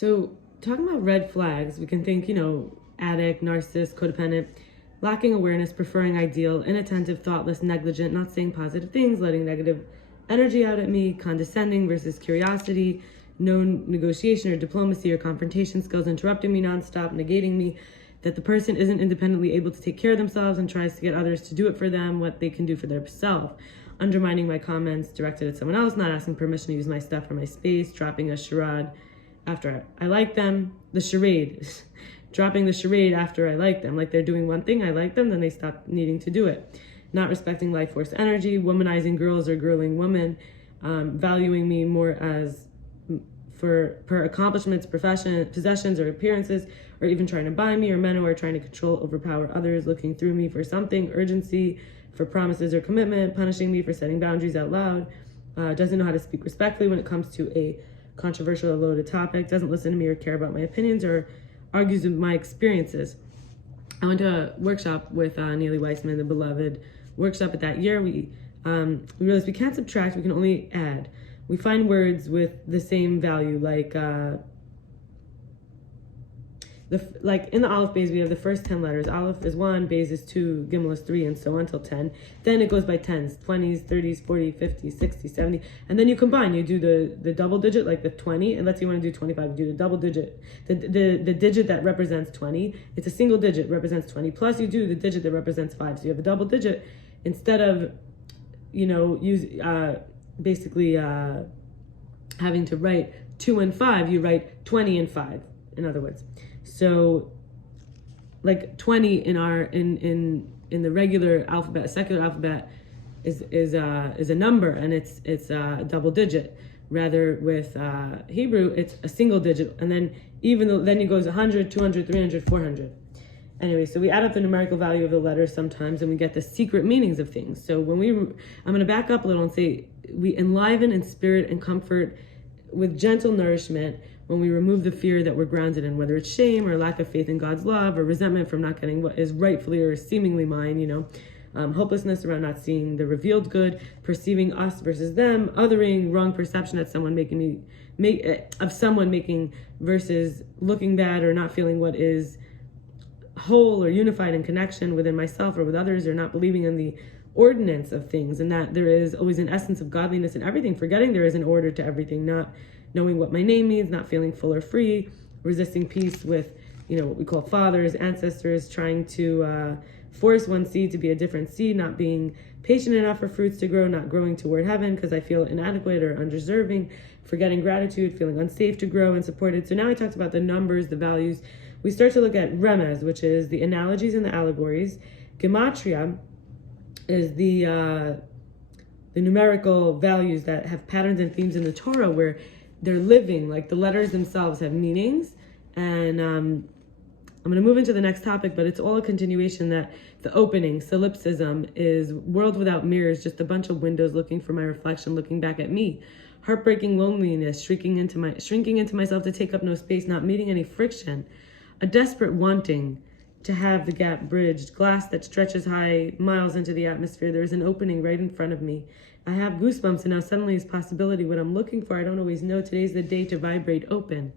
So, talking about red flags, we can think, addict, narcissist, codependent, lacking awareness, preferring ideal, inattentive, thoughtless, negligent, not saying positive things, letting negative energy out at me, condescending versus curiosity, no negotiation or diplomacy or confrontation skills, interrupting me nonstop, negating me, that the person isn't independently able to take care of themselves and tries to get others to do it for them, what they can do for themselves, undermining my comments directed at someone else, not asking permission to use my stuff or my space, dropping a charade after I like them, the charade, dropping the charade after I like them, like they're doing one thing, I like them, then they stop needing to do it, not respecting life force energy, womanizing girls or girling women, valuing me more as per accomplishments, possessions, or appearances, or even trying to buy me, or men who are trying to control, overpower others, looking through me for something, urgency for promises or commitment, punishing me for setting boundaries out loud, doesn't know how to speak respectfully when it comes to a controversial or loaded topic, doesn't listen to me or care about my opinions, or argues with my experiences. I went to a workshop with NilI Weisman, the beloved workshop at that year. We realized we can't subtract, we can only add. We find words with the same value, like in the Aleph Beis, we have the first 10 letters. Aleph is 1, Beis is 2, Gimel is 3, and so on till 10. Then it goes by 10s, 20s, 30s, 40s, 50s, 60s, 70s. And then you combine, you do the double digit, like the 20, and let's say you want to do 25, you do the double digit. The digit that represents 20, it's a single digit, represents 20, plus you do the digit that represents 5. So you have a double digit. Instead of, having to write 2 and 5, you write 20 and 5, in other words. So like 20 in the regular alphabet, secular alphabet is a number, and it's a double digit. Rather with Hebrew, it's a single digit, and then then it goes 100, 200, 300, 400. Anyway, so we add up the numerical value of the letters sometimes, and we get the secret meanings of things. So I'm going to back up a little and say we enliven in spirit and comfort with gentle nourishment when we remove the fear that we're grounded in, whether it's shame or lack of faith in God's love or resentment from not getting what is rightfully or seemingly mine, hopelessness around not seeing the revealed good, perceiving us versus them, othering, wrong perception that someone making versus looking bad or not feeling what is whole or unified in connection within myself or with others, or not believing in the ordinance of things, and that there is always an essence of godliness in everything, forgetting there is an order to everything, not knowing what my name means, not feeling full or free, resisting peace with what we call fathers, ancestors, trying to force one seed to be a different seed, not being patient enough for fruits to grow, not growing toward heaven because I feel inadequate or undeserving, forgetting gratitude, feeling unsafe to grow and supported. So now we talked about the numbers, the values. We start to look at remez, which is the analogies and the allegories. Gematria is the numerical values that have patterns and themes in the Torah where they're living, like the letters themselves have meanings. And I'm going to move into the next topic, but it's all a continuation that the opening, solipsism, is world without mirrors, just a bunch of windows looking for my reflection, looking back at me. Heartbreaking loneliness, shrinking into myself to take up no space, not meeting any friction. A desperate wanting to have the gap bridged, glass that stretches high miles into the atmosphere. There is an opening right in front of me. I have goosebumps, and now suddenly is possibility. What I'm looking for, I don't always know. Today's the day to vibrate open.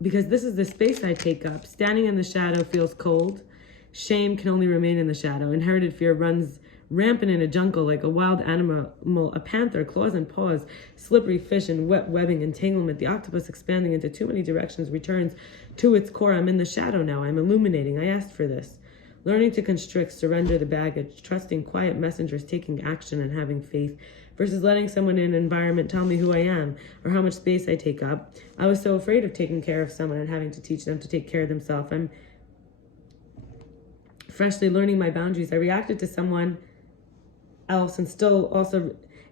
Because this is the space I take up. Standing in the shadow feels cold. Shame can only remain in the shadow. Inherited fear runs rampant in a jungle like a wild animal, a panther, claws and paws, slippery fish and wet webbing entanglement. The octopus expanding into too many directions returns to its core. I'm in the shadow now. I'm illuminating. I asked for this. Learning to constrict, surrender the baggage, trusting quiet messengers, taking action and having faith versus letting someone in an environment tell me who I am or how much space I take up. I was so afraid of taking care of someone and having to teach them to take care of themselves. I'm freshly learning my boundaries. I reacted to someone else and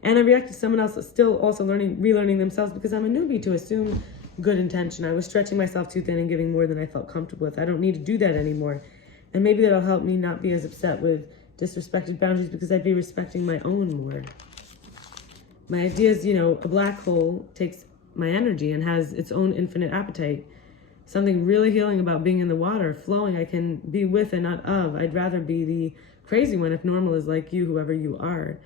I reacted to someone else still also relearning themselves because I'm a newbie to assume good intention. I was stretching myself too thin and giving more than I felt comfortable with. I don't need to do that anymore. And maybe that'll help me not be as upset with disrespected boundaries because I'd be respecting my own more. My idea is, a black hole takes my energy and has its own infinite appetite. Something really healing about being in the water, flowing. I can be with and not of. I'd rather be the crazy one if normal is like you, whoever you are.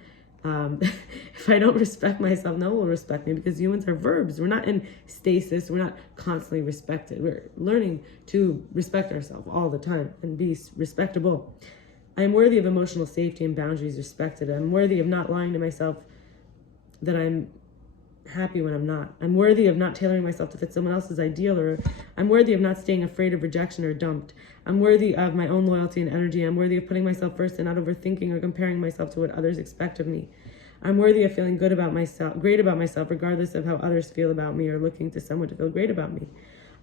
If I don't respect myself, no one will respect me, because humans are verbs. We're not in stasis. We're not constantly respected. We're learning to respect ourselves all the time and be respectable. I am worthy of emotional safety and boundaries respected. I'm worthy of not lying to myself that I'm happy when I'm not. I'm worthy of not tailoring myself to fit someone else's ideal, or I'm worthy of not staying afraid of rejection or dumped. I'm worthy of my own loyalty and energy. I'm worthy of putting myself first and not overthinking or comparing myself to what others expect of me. I'm worthy of feeling great about myself, regardless of how others feel about me, or looking to someone to feel great about me.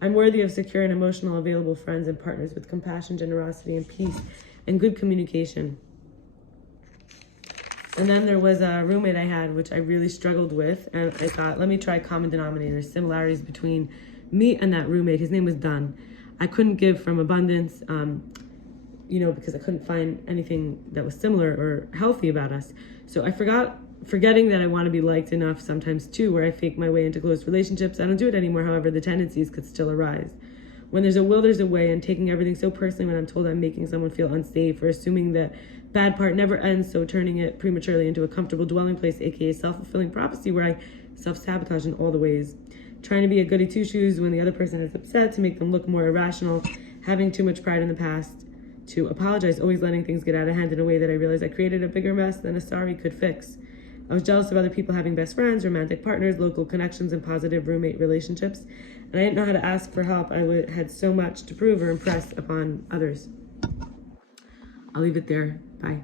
I'm worthy of secure and emotional, available friends and partners with compassion, generosity, and peace, and good communication. And then there was a roommate I had, which I really struggled with. And I thought, let me try common denominators, similarities between me and that roommate. His name was Dunn. I couldn't give from abundance, because I couldn't find anything that was similar or healthy about us. So forgetting that I want to be liked enough sometimes too, where I fake my way into close relationships. I don't do it anymore. However, the tendencies could still arise. When there's a will, there's a way, and taking everything so personally when I'm told I'm making someone feel unsafe, or assuming that bad part never ends, so turning it prematurely into a comfortable dwelling place, aka self-fulfilling prophecy, where I self-sabotage in all the ways. Trying to be a goody two-shoes when the other person is upset to make them look more irrational, having too much pride in the past to apologize, always letting things get out of hand in a way that I realized I created a bigger mess than a sorry could fix. I was jealous of other people having best friends, romantic partners, local connections, and positive roommate relationships. And I didn't know how to ask for help. I had so much to prove or impress upon others. I'll leave it there. Bye.